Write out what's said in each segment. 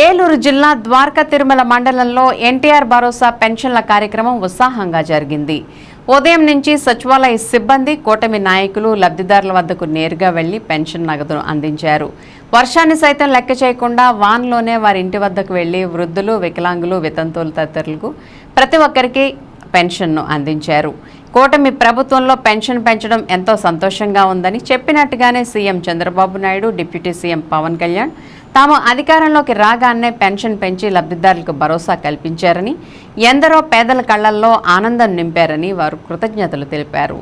ఏలూరు జిల్లా ద్వారకా తిరుమల మండలంలో ఎన్టీఆర్ భరోసా పెన్షన్ల కార్యక్రమం ఉత్సాహంగా జరిగింది. ఉదయం నుంచి సచివాలయ సిబ్బంది, కూటమి నాయకులు లబ్ధిదారుల వద్దకు నేరుగా వెళ్లి పెన్షన్ నగదును అందించారు. వర్షాన్ని సైతం లెక్క చేయకుండా వాన్లోనే వారి ఇంటి వద్దకు వెళ్లి వృద్ధులు, వికలాంగులు, వితంతువులు తదితరులకు ప్రతి ఒక్కరికి పెన్షన్ను అందించారు. కూటమి ప్రభుత్వంలో పెన్షన్ పెంచడం ఎంతో సంతోషంగా ఉందని చెప్పినట్టుగానే CM Chandrababu Naidu, deputy CM Pawan Kalyan తాము అధికారంలోకి రాగానే పెన్షన్ పెంచి లబ్ధిదారులకు భరోసా కల్పించారని, ఎందరో పేదల కళ్లల్లో ఆనందం నింపారని వారు కృతజ్ఞతలు తెలిపారు.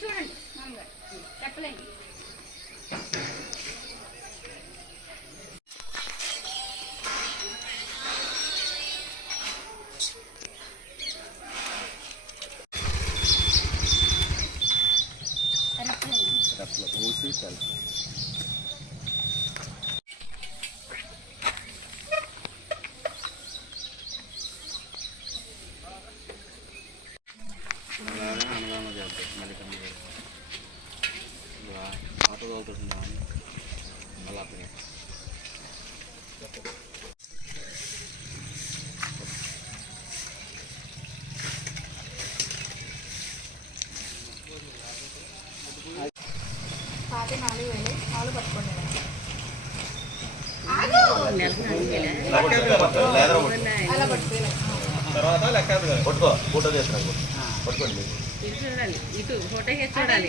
చూడండి చెప్పలేండి. పాతి 4,000 మాలు పట్టుకోండి. అలా పట్టుకోలేదు తర్వాత లెక్క పట్టుకో ఫోటో చేస్తాను పట్టుకోండి. ఇటు చూడాలి, ఇటు ఫోటో చూడాలి,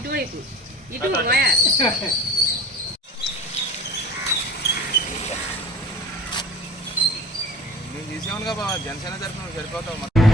ఇటువైపు ఇటు నేను తీసేమనుగా బాబా, జనసేన తరఫున సరిపోతావు.